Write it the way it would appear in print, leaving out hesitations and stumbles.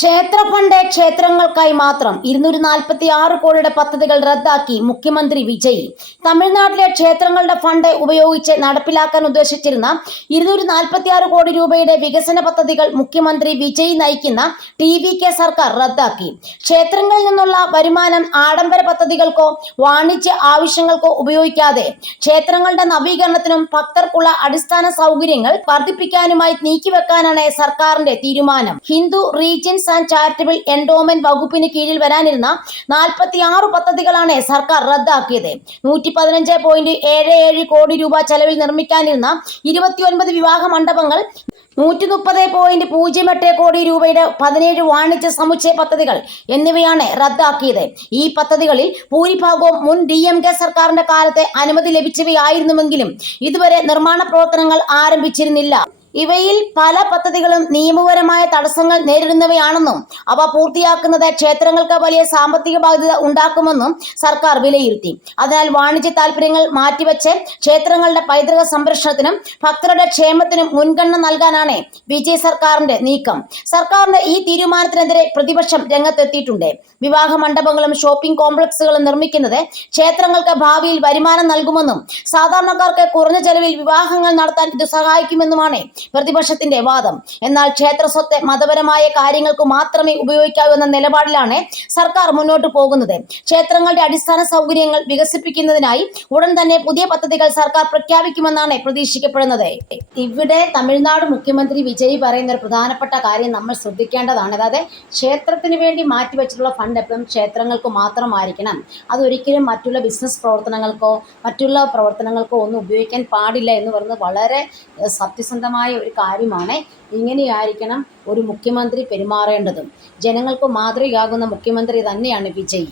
ക്ഷേത്ര ഫണ്ട് ക്ഷേത്രങ്ങൾക്കായി മാത്രം 246 കോടിയുടെ പദ്ധതികൾ റദ്ദാക്കി മുഖ്യമന്ത്രി വിജയ്. തമിഴ്നാട്ടിലെ ക്ഷേത്രങ്ങളുടെ ഫണ്ട് ഉപയോഗിച്ച് നടപ്പിലാക്കാൻ ഉദ്ദേശിച്ചിരുന്ന 246 കോടി രൂപയുടെ വികസന പദ്ധതികൾ മുഖ്യമന്ത്രി വിജയ് നയിക്കുന്ന TVK സർക്കാർ റദ്ദാക്കി. ക്ഷേത്രങ്ങളിൽ നിന്നുള്ള വരുമാനം ആഡംബര പദ്ധതികൾക്കോ വാണിജ്യ ആവശ്യങ്ങൾക്കോ ഉപയോഗിക്കാതെ ക്ഷേത്രങ്ങളുടെ നവീകരണത്തിനും ഭക്തർക്കുള്ള അടിസ്ഥാന സൗകര്യങ്ങൾ വർദ്ധിപ്പിക്കാനുമായി നീക്കിവെക്കാനാണ് സർക്കാരിന്റെ തീരുമാനം. Hindu regions and charitable endowment വകുപ്പിന് കീഴിൽ വരാനിരുന്ന 46 പദ്ധതികളാണ് സർക്കാർ റദ്ദാക്കിയത്. 115.77 കോടി രൂപ ചെലവിൽ നിർമ്മിക്കാനിരുന്ന 29 വിവാഹ മണ്ഡപങ്ങൾ, 130.08 കോടി രൂപയുടെ 17 വാണിജ്യ സമുച്ചയ പദ്ധതികൾ എന്നിവയാണ് റദ്ദാക്കിയത്. ഈ പദ്ധതികളിൽ ഭൂരിഭാഗവും മുൻ DMK സർക്കാരിന്റെ കാലത്തെ അനുമതി ലഭിച്ചവയായിരുന്നുവെങ്കിലും ഇതുവരെ നിർമ്മാണ പ്രവർത്തനങ്ങൾ ആരംഭിച്ചിരുന്നില്ല. ഇവയിൽ പല പദ്ധതികളും നിയമപരമായ തടസ്സങ്ങൾ നേരിടുന്നവയാണെന്നും അവ പൂർത്തിയാക്കുന്നത് ക്ഷേത്രങ്ങൾക്ക് വലിയ സാമ്പത്തിക ബാധ്യത ഉണ്ടാക്കുമെന്നും സർക്കാർ വിലയിരുത്തി. അതിനാൽ വാണിജ്യ താൽപര്യങ്ങൾ മാറ്റിവെച്ച് ക്ഷേത്രങ്ങളുടെ പൈതൃക സംരക്ഷണത്തിനും ഭക്തരുടെ ക്ഷേമത്തിനും മുൻഗണന നൽകാനാണ് വിജയ് സർക്കാരിന്റെ നീക്കം. സർക്കാരിന്റെ ഈ തീരുമാനത്തിനെതിരെ പ്രതിപക്ഷം രംഗത്തെത്തിയിട്ടുണ്ട്. വിവാഹ മണ്ഡപങ്ങളും ഷോപ്പിംഗ് കോംപ്ലക്സുകളും നിർമ്മിക്കുന്നത് ക്ഷേത്രങ്ങൾക്ക് ഭാവിയിൽ വരുമാനം നൽകുമെന്നും സാധാരണക്കാർക്ക് കുറഞ്ഞ ചെലവിൽ വിവാഹങ്ങൾ നടത്താൻ ഇത് സഹായിക്കുമെന്നുമാണ് പ്രതിപക്ഷത്തിന്റെ വാദം. എന്നാൽ ക്ഷേത്ര സ്വത്ത് മതപരമായ കാര്യങ്ങൾക്ക് മാത്രമേ ഉപയോഗിക്കാവൂ എന്ന നിലപാടിലാണ് സർക്കാർ മുന്നോട്ട് പോകുന്നത്. ക്ഷേത്രങ്ങളുടെ അടിസ്ഥാന സൗകര്യങ്ങൾ വികസിപ്പിക്കുന്നതിനായി ഉടൻ തന്നെ പുതിയ പദ്ധതികൾ സർക്കാർ പ്രഖ്യാപിക്കുമെന്നാണ് പ്രതീക്ഷിക്കപ്പെടുന്നത്. ഇവിടെ തമിഴ്നാട് മുഖ്യമന്ത്രി വിജയ് പറയുന്ന ഒരു പ്രധാനപ്പെട്ട കാര്യം നമ്മൾ ശ്രദ്ധിക്കേണ്ടതാണ്. അതായത് ക്ഷേത്രത്തിന് വേണ്ടി മാറ്റിവെച്ചിട്ടുള്ള ഫണ്ട് എപ്പോഴും ക്ഷേത്രങ്ങൾക്ക് മാത്രമായിരിക്കണം. അതൊരിക്കലും മറ്റുള്ള ബിസിനസ് പ്രവർത്തനങ്ങൾക്കോ മറ്റുള്ള പ്രവർത്തനങ്ങൾക്കോ ഒന്നും ഉപയോഗിക്കാൻ പാടില്ല എന്ന് പറയുന്നത് വളരെ സത്യസന്ധമായ ഒരു കാര്യമാണ്. ഇങ്ങനെയായിരിക്കണം ഒരു മുഖ്യമന്ത്രി പെരുമാറേണ്ടതും. ജനങ്ങൾക്ക് മാതൃകയാകുന്ന മുഖ്യമന്ത്രി തന്നെയാണ് വിജയ്.